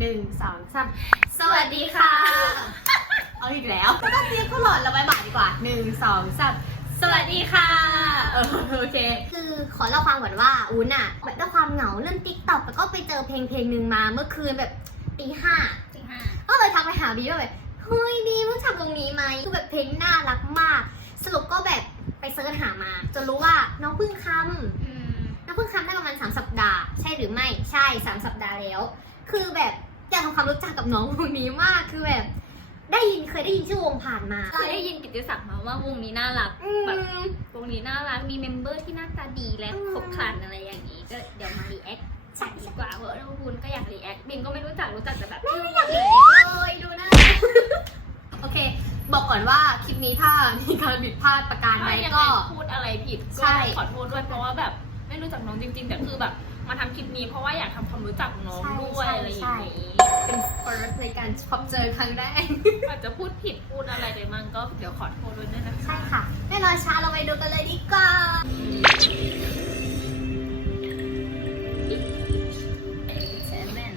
หนึ่งสองสามสวัสดีค่ะ เอาอีกแล้วไม่ต้องเรียกเขาหลอดเราบายบายดีกว่าหนึ่งสองสามสวัสดีค่ะเออโอเค คือขอเล่าความก่อนว่าอุ้นอะแบบด้วยความเหงาเล่นติ๊กต็อกแล้วก็ไปเจอเพลงเพลงหนึ่งมาเมื่อคืนแบบตีห้าจริงค่ะก็เลยทักไปหาบีว่าแบบเฮ้ยบีรู้จักวงนี้ไหมคือแบบเพลงน่ารักมาก สรุปก็แบบไปเซิร์ชหามาจนรู้ว่าน้องพึ่งคำอืมน้องเพิ่งคำได้ประมาณ3สัปดาห์ ใช่หรือไม่ใช่3สัปดาห์แล้ว คือแบบ อยากทำความรู้จักกับน้องวงนี้มากคือแบบ ได้ยินเคยได้ยินชื่อวงผ่านมาเคยได้ยินกิตติศักดิ์มาว่าวงนี้น่ารักอืม แบบวงนี้น่ารักมีเมมเบอร์ที่หน้าตาดีและอืม ครบครันอะไรอย่างนี้ ก็เดี๋ยวมารีแอคสักดีกว่าเพราะว่าคุณก็อยากรีแอคบินก็ไม่รู้จักรู้จักแต่แบบแม่ไม่อยากเห็นเลยดูหน้าโอเค บอกก่อนว่าคลิปนี้ถ้ามีการผิดพลาดประการใดถ้ายังไงก็ พูดอะไรผิดใช่ก็ขอโทษด้วยเพราะว่าแบบไม่รู้จักน้องจริง ๆ แต่คือแบบ มาทำคลิปนี้เพราะว่าอยากทำความรู้จักน้องด้วยอะไรอย่างนี้เป็น first ในการพบเจอครั้งแรกอาจจะพูดผิดพูดอะไรไปมั่งก็เดี๋ยวขอโทษด้วยนะคะใช่ค่ะ ไม่รอช้าเราไปดูกันเลยดีกว่าแซมแมน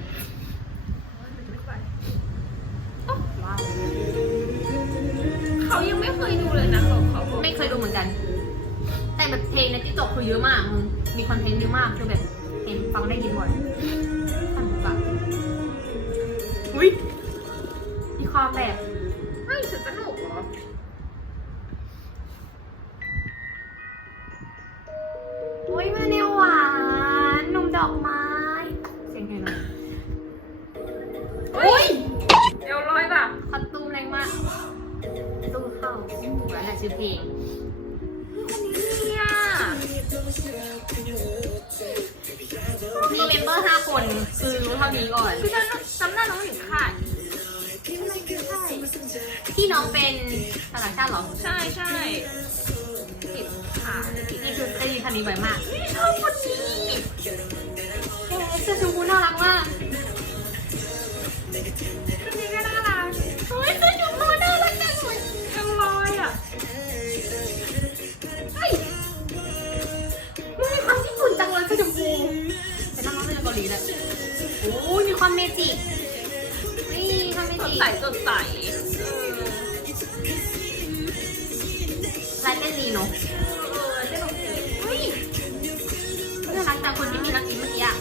เขายังไม่เคยดูเลยนะเขาเขาบอกไม่เคยดูเหมือนกัน แต่แบบเพลงในติ๊กต็อกคือเยอะมากมึงมีคอนเทนต์เยอะมากคือแบบเห็นฟัง ได้ยินบ่อย อนนี้ก่อนคือจำจำหน้าน้องหญิงขาดที่น้องเป็นต่างชาติเหรอใช่ใช่ติดขาติดนี่คือได้ยินคำนี้บ่อยมากชอบคนนี้แกเสื้อชมพูน่ารักมาก อ้ยมีความเมจิกนี่ความเมสดจิกใสสดใสเออลายเต้นดีเนาะเออเล่นโอเคเฮ้ยน่ารักแต่คนที่มีนักกินเมื่อกี้อะ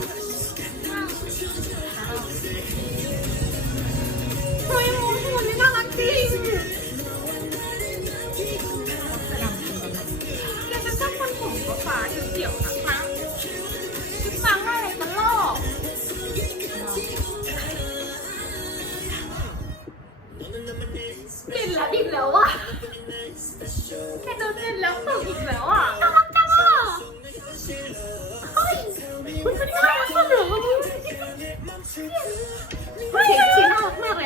มันคือน่ารักมากเล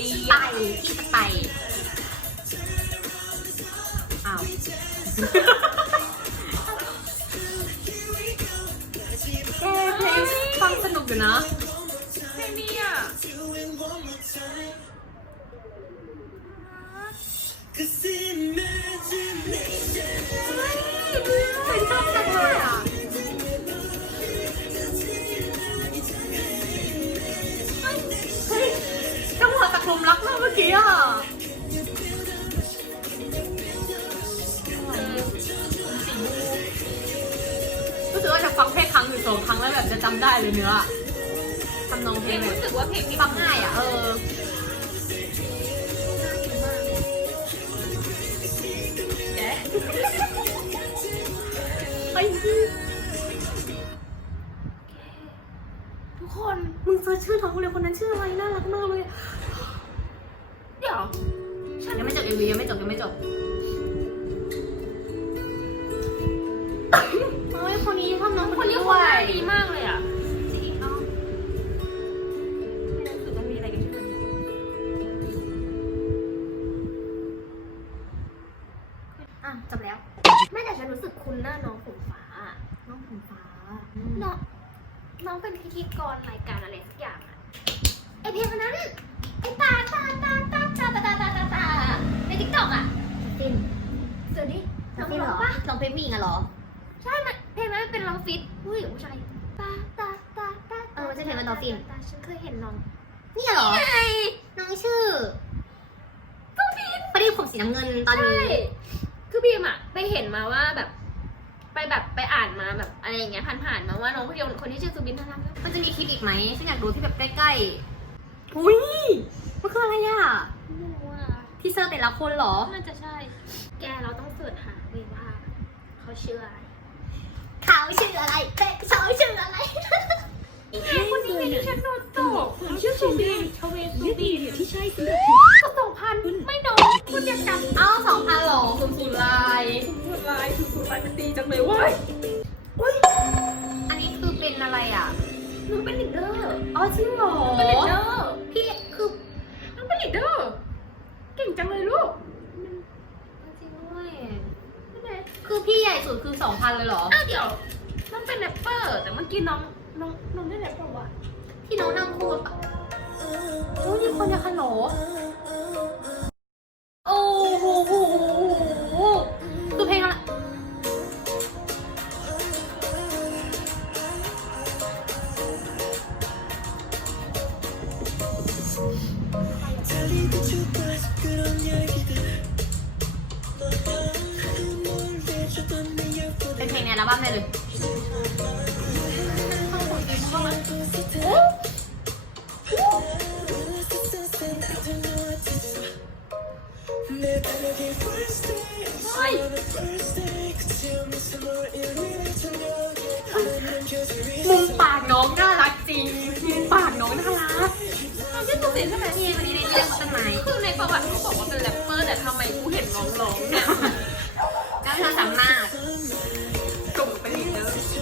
ที่ไปที่จะไปเอ้าวเอ๊ะเพลงฟังสนุกอยู่นะเพลงนี้อะเป็นชอ จำได้เลยเนื้อทำนองเพเพลลงงแบบรู้สึกว่าเพลงนี้ฟังง่ายอะ เออ ทุกคนมึงเซิร์ชื่อน้องเลยคนนั้นชื่ออะไรน่ารักมากเลย เดี๋ยวยังไม่จบเอวียังไม่จบยังไม่จบ เพลงนั้นมันเป็นร้องฟิตผู้หญิงผู้ชายตาตาตาตาเออไม่ใช่เพลงว่า Dolphin ตาฉันเคยเห็นน้อง นี่เหรอไงน้องชื่อพอดีผมสีน้ำเงินตอนใช่นี้ คือบีมอะไปเห็นมาว่าแบบ ไปแบบไปอ่านมาแบบ อะไรอย่างเงี้ยผ่านๆมาว่าน้องคนเดียวคนที่ชื่อซูบินน่ารักมากมันจะมีคลิปอีกไหมฉันอยากดูที่แบบใกล้ๆอุ้ยมันคืออะไรอะไม่รู้ว่าที่เซอร์แต่ละคนเหรอ น่าจะใช่ แกเราต้องเสิร์ชหาเลยว่า เขาชื่ออะไราชื่ออะไรเป็นเขาชื่ออะไรคนนี้ที่ฉันโดนตกชื่อซูบีชเวซูบีที่ใช่สำหรับก็สองพันไม่โดนคุณยังจำเอาสองพันหรอคุณสุไลายคุณลายคือคุณลายมันดีจังเลยเว้ยอันนี้คือเป็นอะไรอะน้องเป็นลีดเดอร์อ๋อจริงเหรอเป็นลีดเดอร์พี่คือน้องเป็นลีดเดอร์เก่งจังเลยลูกจริงด้วยคือพี่ใหญ่สุดคือสองพันเลยเหรอ กี้น้องน้องน้องได้แรปเปอกว่าที่น้องนั่งพูดอะโอ้ยมีคนจะฮัลโเฮ้ยมุมปากน้องน่ารักจริง มุมปากน้องน่ารักน้องชื่อซูบีใช่ไหมนี่วันนี้ในเรื่องต้นไม้คือในประวัติเขาบอกว่าเป็นแรปเปอร์แต่ทำไมกูเห็นน้องร้องเนี่ยแล้วเธอสามารถกลุ่มเป็นลีดเดอร์เสี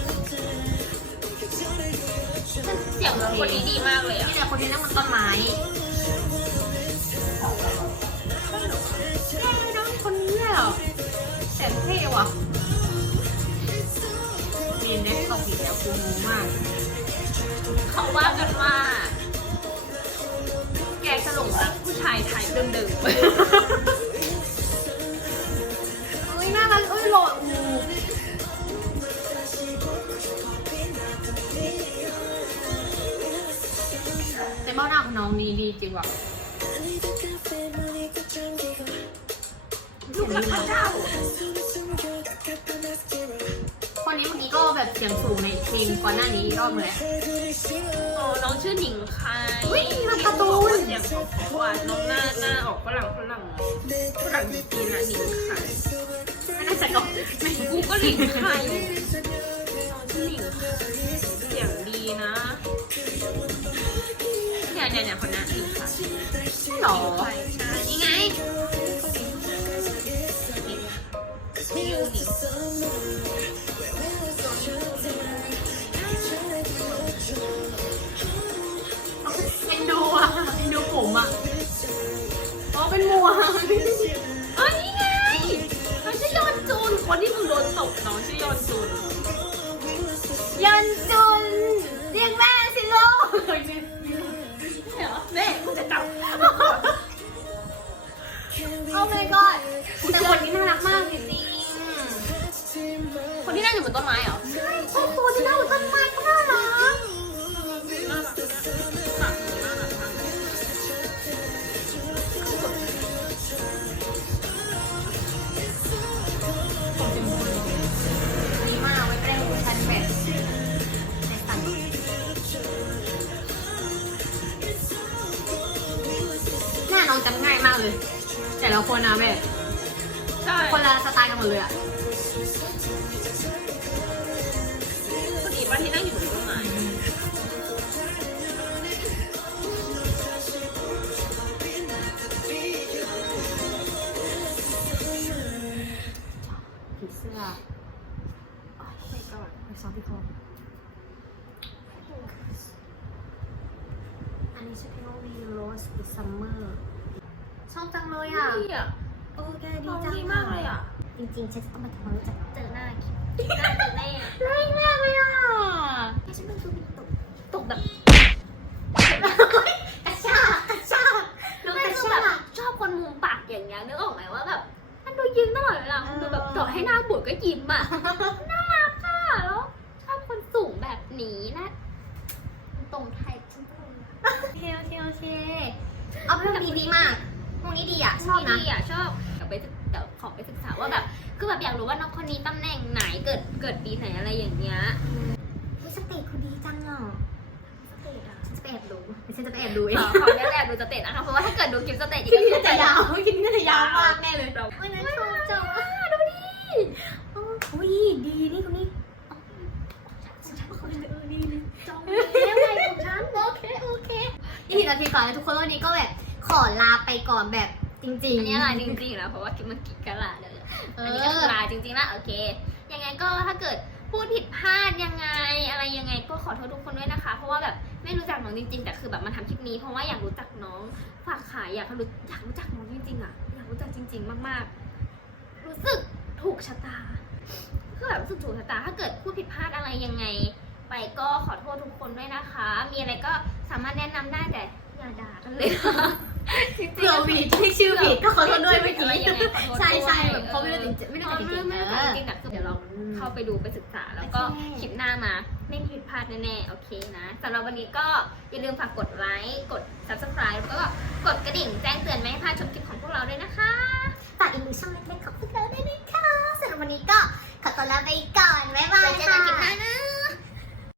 ยงคนนี้ดีมากเลยอะนี่แหละคนที่นั่งบนต้นไม้ ใช่น้องคนนี้อะแสนเท่ว่ะนี่เน็ตตกอีกแล้วกูงงมาก เขาว่ากันว่า แกสลงรักผู้ชายไทยเดิมเอ้ยน่ารักเอ้ยหล่ออูแต่บ้านหน้าของน้องดีดีจริงว่ะ ลูกหลักพระเจ้าคนนี้เมื่อกี้ก็แบบเสียงสูงในเพลงก่อนหน้านี้รอบนึงแหละอ๋อน้องชื่อหนิงคายอุ๊ยน่าการ์ตูนเสียงเขาเพราะว่าน้องหน้าหน้าออกฝรั่งฝรั่งฝรั่งจีนนะหนิงคายไม่น่าจะก็ไม่กูก็หนิงคายอยู่น้องชื่อหนิงคายเสียงดีนะเนี่ยเนี่ยเนี่ยคนนั้นหนิงคาย หรอใช่ใช่ยังไงนี่ยูหนิ คนนี้น่ารักมากจริงๆคนที่นั่งอยู่บนต้นไม้เหรอโอ้โหที่น่าต้นไม้ก็น่ารักนี่มากเลยดีมากไว้แปลงฉันแบบในฝัน หน้าน้องจำง่ายมากเลย แต่ละคนนะแม่ ใช่ คนละสไตล์กันหมดเลยอะคนนี้ป้าที่นั่งอยู่บนต้นไม้ผีเสื้อไม่ก่อนไปซ้อมพี่คออันนี้ชื่อเพลงว่า We Rose in Summer ชอบจังเลยอะดีอะ โอ้แกดีน้องจังดีมากเลยอะ จริงๆ ฉันจะต้องมาทำความรู้จักเจอหน้าคิดหน้าเจอแน่แรงมากเลยอะให้ฉันเป็นตัวบินตกตกแบบกระชากกระชากน้องไม่กระคือชาแบบกชอบคนมุมปากอย่างเงี้ยนึกออกไหมว่าแบบมันดูยิ้มตลอดเวลามันดูแบบต่อให้หน้าบูดก็ยิ้มอะน่ารักค่ะแล้วชอบคนสูงแบบนี้นะตรงไทยฉันตรงโอเคโอเคโอเคเอาเป็นว่าดีดีมากพวกนี้ดีอะชอบนะดีอะชอบ เดี๋ยวไปศึกเดี๋ยวขอไปศึกษาว่าแบบ คือแบบอยากรู้ว่าน้องคนนี้ตำแหน่งไหนเกิดเกิดปีไหนอะไรอย่างเงี้ยเฮ้ยสเตจคือดีจังอะสเตจอะฉันจะไปแอบดูฉันจะไปแอบดูเอขงอขอเรียกแอบดูสเตจนะคะเพราะว่าถ้าเกิดดูคลิปสเตจอีกก็คือน่าจะยาวคิดน่าจะยาวมากแน่เลยเราวันนั้นชอบจังอะดูดิอุ้ยดีนี่คนนี้จองแล้วไงของฉันโอเคโอเคยี่สิบนาทีก่อนเลยทุกคนวันนี้ก็แบบขอลาไปก่อนแบบ จริงๆอันนี้อะไรจริงๆนะเพราะว่าคลิปมันกิกะละเดี๋ยวเออันอนี้ก็คือลาจริงๆละโอเค ยังไงก็ถ้าเกิดพูดผิดพลาดยังไง อะไรยังไงก็ขอโทษทุกคนด้วยนะคะ เพราะว่าแบบไม่รู้จักน้องจริงๆแต่คือแบบมาทำคลิปนี้เพราะว่าอยากรู้จักน้องฝากขายอยากรู้อยากรู้จักน้องจริงๆอะอยากรู้จักจริง ๆ มาก ๆ รู้สึกถูกชะตาคือแบบรู้สึกถูกชะตา ถ้าเกิดพูดผิดพลาดอะไรยังไง ไปก็ขอโทษทุกคนด้วยนะคะ มีอะไรก็สามารถแนะนำได้แต่ อย่าด่ากันเลยค่ะจริงๆเผื่อผิดที่ชื่อผิดก็ขอโทษด้วยเมื่อกี้ะไรยังไงขอโทษใช่ใช่ด้วยแบบเขาไม่รู้จริงๆไม่รู้เขาจักจไม่ริรู้งๆไม่เอรู้จักอจริงๆแต่คือเดี๋ยวเราเข้าไปดูไปศึกษา แล้วก็ใช่คลิปหน้ามาไม่มีผิดพลาดแน่ๆโอเคนะสำหรับวันนี้ก็อย่าลืมฝากกดไลค์กด subscribe แล้วก็กดกระดิ่งแจ้งเตือนไม่ให้พลาดชมคลิปของพวกเราด้วยนะคะฝากอีกหนึ่งช่องเล็กๆของพวกเราด้วยนะคะสำหรับวันนี้ก็ขอตัวลาไปก่